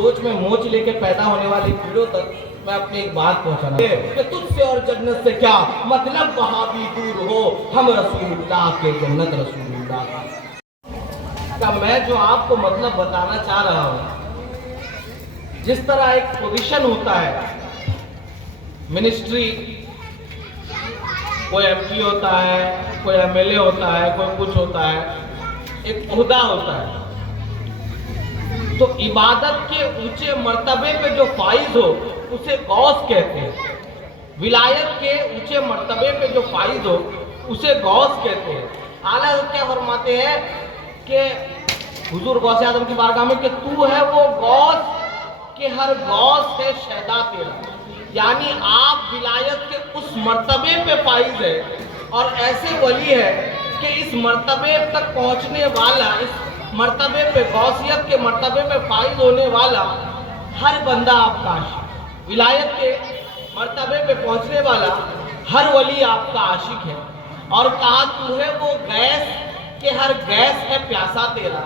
سوچ میں موچ لے کے پیدا ہونے والی کیڑوں تک میں اپنی ایک بات پہنچانا کہ تجھ سے اور جنت سے کیا مطلب، وہاں بھی دور ہو ہم رسول اللہ کے، جنت رسول اللہ کا۔ میں جو آپ کو مطلب بتانا چاہ رہا ہوں، جس طرح ایک پوزیشن ہوتا ہے، منسٹری، کوئی ایم پی ہوتا ہے، کوئی ایم ایل اے ہوتا ہے، کوئی کچھ ہوتا ہے، ایک عہدہ ہوتا ہے، تو عبادت کے اونچے مرتبے پہ جو فائز ہو اسے غوث کہتے ہیں، ولایت کے اونچے مرتبے پہ جو فائز ہو اسے غوث کہتے ہیں۔ اعلیٰ حضرت کیا فرماتے ہیں کہ حضور غوث اعظم کی بارگاہ میں کہ تو ہے وہ غوث کہ ہر غوث ہے شہدا تیرا، یعنی آپ ولایت کے اس مرتبے پہ فائز ہے اور ایسے ولی ہے کہ اس مرتبے تک پہنچنے والا، اس مرتبے پہ غوثیت کے مرتبے پہ فائز ہونے والا ہر بندہ آپ کا عاشق، ولایت کے مرتبے پہ پہنچنے والا ہر ولی آپ کا عاشق ہے۔ اور کہا تو ہے وہ گیس کہ ہر گیس ہے پیاسا تیرا،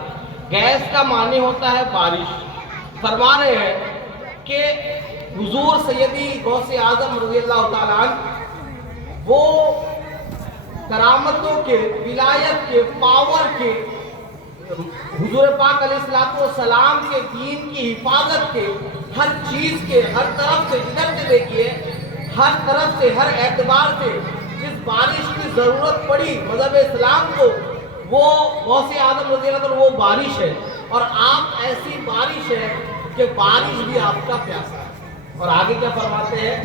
گیس کا معنی ہوتا ہے بارش۔ فرما رہے ہیں کہ حضور سیدی غوث اعظم رضی اللہ تعالیٰ عنہ وہ کرامتوں کے، ولایت کے، پاور کے، حضور پاک علیہ السلام کے دین کی حفاظت کے، ہر چیز کے، ہر طرف سے، جدھر سے دیکھیے ہر طرف سے، ہر اعتبار سے جس بارش کی ضرورت پڑی مذہب اسلام کو، وہ غوث اعظم رضی اللہ عنہ وہ بارش ہے، اور آپ ایسی بارش ہے کہ بارش بھی آپ کا پیاسا ہے۔ اور آگے کیا فرماتے ہیں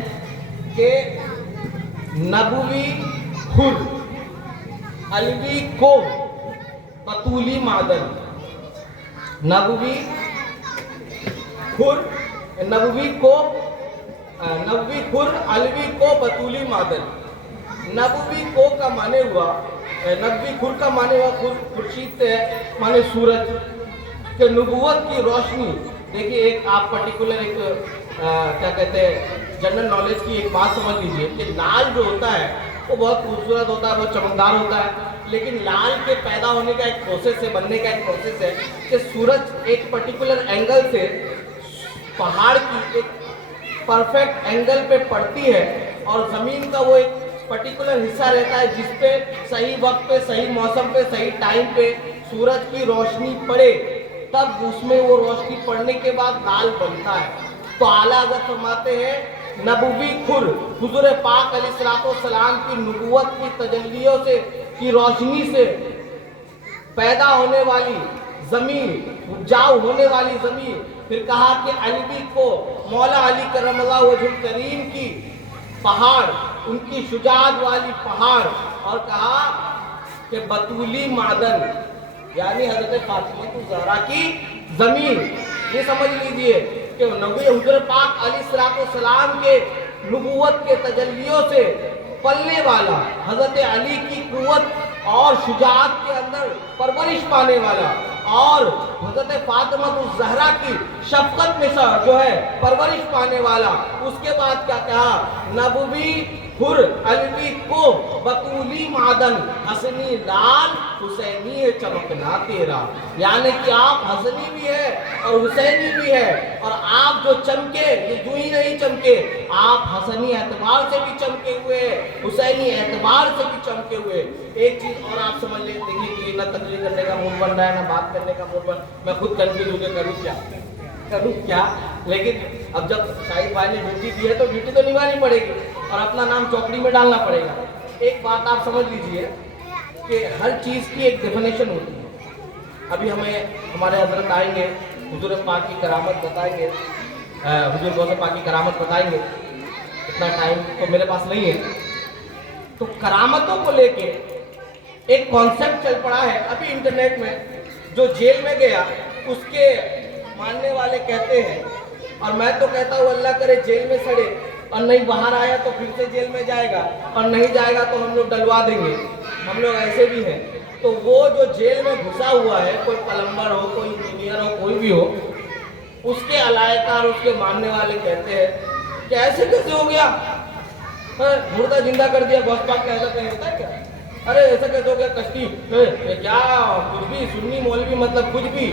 کہ نبوی خر علوی کو بطولی معدن، نبوی خر، نبوی خر علوی کو بطولی معدن۔ نبوی کو کا معنی ہوا، نبوی خر کا معنی ہوا، خورشید سے معنی سورج کہ نبوت کی روشنی۔ دیکھیے ایک آپ پرٹیکولر ایک کیا کہتے ہیں جنرل نالج کی ایک بات سمجھ لیجئے کہ لال جو ہوتا ہے وہ بہت خوبصورت ہوتا ہے، بہت چمکدار ہوتا ہے، لیکن لال کے پیدا ہونے کا ایک پروسیس ہے، بننے کا ایک پروسیس ہے کہ سورج ایک پرٹیکولر اینگل سے پہاڑ کی ایک پرفیکٹ اینگل پہ پڑتی ہے، اور زمین کا وہ ایک پرٹیکولر حصہ رہتا ہے جس پہ صحیح وقت پہ، صحیح موسم پہ، صحیح ٹائم پہ سورج کی روشنی پڑے، تب اس میں وہ روشنی پڑنے کے بعد لال بنتا ہے۔ تو اعلیٰ حضرت فرماتے ہیں نبوی خر، حضور پاک علیہ السلام کی نبوت کی تجلیوں سے، کی روشنی سے پیدا ہونے والی زمین، اپجاؤ ہونے والی زمین۔ پھر کہا کہ علوی کو، مولا علی کرم اللہ وجہ الکریم کی پہاڑ، ان کی شجاعت والی پہاڑ، اور کہا کہ بطولی معدن، یعنی حضرت فاطمہ الزہرا کی زمین۔ یہ سمجھ لیجئے کہ نبی حضور پاک علیہ السلام کے نبوت کے تجلیوں سے پلنے والا، حضرت علی کی قوت اور شجاعت کے اندر پرورش پانے والا، اور حضرت فاطمہ الزہرا کی شفقت میں جو ہے پرورش پانے والا۔ اس کے بعد کیا کہا، نبوی خر علوی کو بطولی معدن، حسنی لال حسینی ہے چمکنا تیرا، یعنی کہ آپ حسنی بھی ہے اور حسینی بھی ہے، اور آپ جو چمکے یہ جو ہی نہیں چمکے، آپ حسنی اعتبار سے بھی چمکے ہوئے، حسینی اعتبار سے بھی چمکے ہوئے۔ ایک چیز اور آپ سمجھ لیں، دیکھیے کہ نہ تقریر کرنے کا موڈ بن رہا ہے، نہ بات کرنے کا موڈ میں خود کنفیوز ہو کے کروں کیا، لیکن اب جب شاہد بھائی نے ڈیوٹی دی ہے تو ڈیوٹی تو نبھانی پڑے گی اور اپنا نام چوکڑی میں ڈالنا پڑے گا۔ ایک بات آپ سمجھ لیجئے کہ ہر چیز کی ایک ڈیفینیشن ہوتی ہے۔ ابھی ہمیں ہمارے حضرت آئیں گے، حضور پاک کی کرامت بتائیں گے، حضور غوث پاک کی کرامت بتائیں گے، اتنا ٹائم تو میرے پاس نہیں ہے۔ تو کرامتوں کو لے کے ایک کانسیپٹ چل پڑا ہے ابھی انٹرنیٹ میں، جو جیل میں گیا اس کے ماننے والے کہتے ہیں، اور میں تو کہتا ہوں اللہ کرے جیل میں سڑے، اور نہیں باہر آیا تو پھر سے جیل میں جائے گا، اور نہیں جائے گا تو ہم لوگ ڈلوا دیں گے، ہم لوگ ایسے بھی ہیں۔ تو وہ جو جیل میں گھسا ہوا ہے، کوئی پلمبر ہو، کوئی انجینئر ہو، کوئی بھی ہو، اس کے علائقہ اس کے ماننے والے کہتے ہیں کہ ایسے کیسے ہو گیا، مردہ زندہ کر دیا، غوث پاک کا ایسا کہیں ہوتا ہے کیا؟ ارے ایسا کیسے ہو گیا، کشتی کیا، کچھ بھی سنی مولوی مطلب کچھ بھی،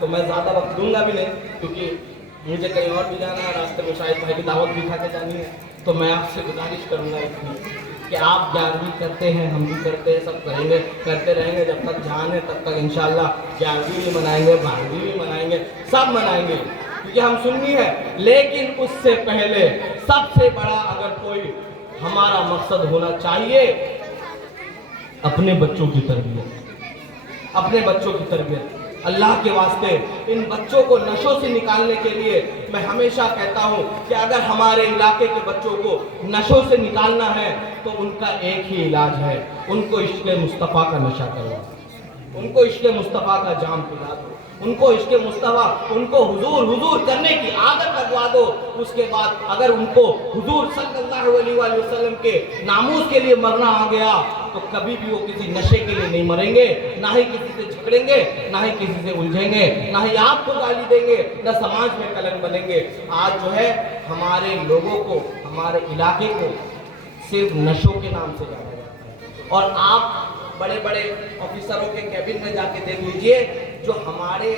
تو میں زیادہ وقت دوں گا بھی نہیں کیونکہ مجھے کہیں اور بھی جانا ہے, راستے میں شاید بھائی کی دعوت بھی کھا کے جانی ہے. تو میں آپ سے گزارش کروں گا اتنی کہ آپ 11ویں کرتے ہیں, ہم بھی کرتے ہیں, سب کریں گے, کرتے رہیں گے جب تک جان ہے تب تک انشاءاللہ 11ویں بھی منائیں گے, 12ویں بھی منائیں گے, سب منائیں گے کیونکہ ہم سنی ہے. لیکن اس سے پہلے سب سے بڑا اگر کوئی ہمارا مقصد ہونا چاہیے اپنے بچوں کی تربیت, اپنے بچوں کی تربیت. اللہ کے واسطے ان بچوں کو نشوں سے نکالنے کے لیے میں ہمیشہ کہتا ہوں کہ اگر ہمارے علاقے کے بچوں کو نشوں سے نکالنا ہے تو ان کا ایک ہی علاج ہے, ان کو عشق مصطفیٰ کا نشہ کرو, ان کو عشق مصطفیٰ کا جام پلا دو, ان کو عشق مصطفیٰ, ان کو حضور حضور کرنے کی عادت لگوا دو. اس کے بعد اگر ان کو حضور صلی اللہ علیہ وآلہ وسلم کے ناموس کے لیے مرنا آ گیا تو کبھی بھی وہ کسی نشے کے لیے نہیں مریں گے, نہ ہی کسی سے جھگڑیں گے, نہ ہی کسی سے الجھیں گے, نہ ہی آپ کو گالی دیں گے, نہ سماج میں کلنک بنیں گے. آج جو ہے ہمارے لوگوں کو, ہمارے علاقے کو صرف نشوں کے نام سے جانا جاتا ہے. اور آپ بڑے بڑے آفیسروں کے کیبن میں جا کے دیکھ لیجئے, جو ہمارے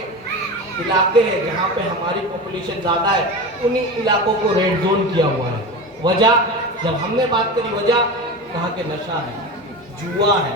علاقے ہیں جہاں پہ ہماری پاپولیشن زیادہ ہے انہی علاقوں کو ریڈ زون کیا ہوا ہے. وجہ جب ہم نے بات کری وجہ کہا کہ نشہ ہے, جوا ہے.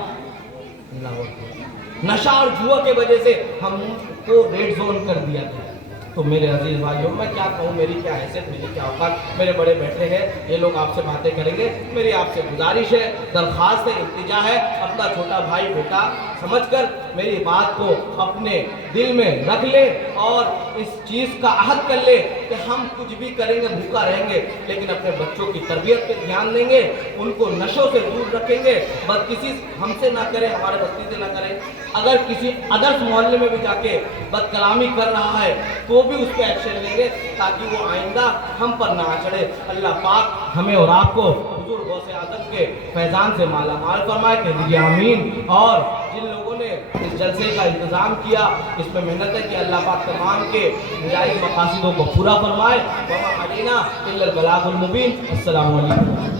نشہ اور جوا کے وجہ سے ہم کو ریڈ زون کر دیا گیا. تو میرے عزیز بھائیوں میں کیا کہوں, میری کیا حیثیت, میری کیا اوقات, میرے بڑے بیٹھے ہیں, یہ لوگ آپ سے باتیں کریں گے. میری آپ سے گزارش ہے, درخواست ہے, التجا ہے, اپنا چھوٹا بھائی بیٹا سمجھ کر میری بات کو اپنے دل میں رکھ لے اور اس چیز کا عہد کر لے کہ ہم کچھ بھی کریں گے, بھوکا رہیں گے, لیکن اپنے بچوں کی تربیت پہ دھیان دیں گے, ان کو نشوں سے دور رکھیں گے. بس کسی ہم سے نہ کرے, ہمارے بستی سے نہ کرے. اگر کسی ادرس محلے میں بھی جا کے بد کلامی کر رہا ہے تو بھی اس پہ ایکشن لیں گے تاکہ وہ آئندہ ہم پر نہ چڑھے. اللہ پاک ہمیں اور آپ کو حضور غوث اعظم کے فیضان سے مالا مال فرمائے, کہ دیجیے آمین. اور جن لوگوں نے اس جلسے کا انتظام کیا, اس میں محنتیں کی, اللہ پاک تمام کے جائز مقاصدوں کو پورا فرمائے. وما علینا الا البلاغ المبین. السلام علیکم.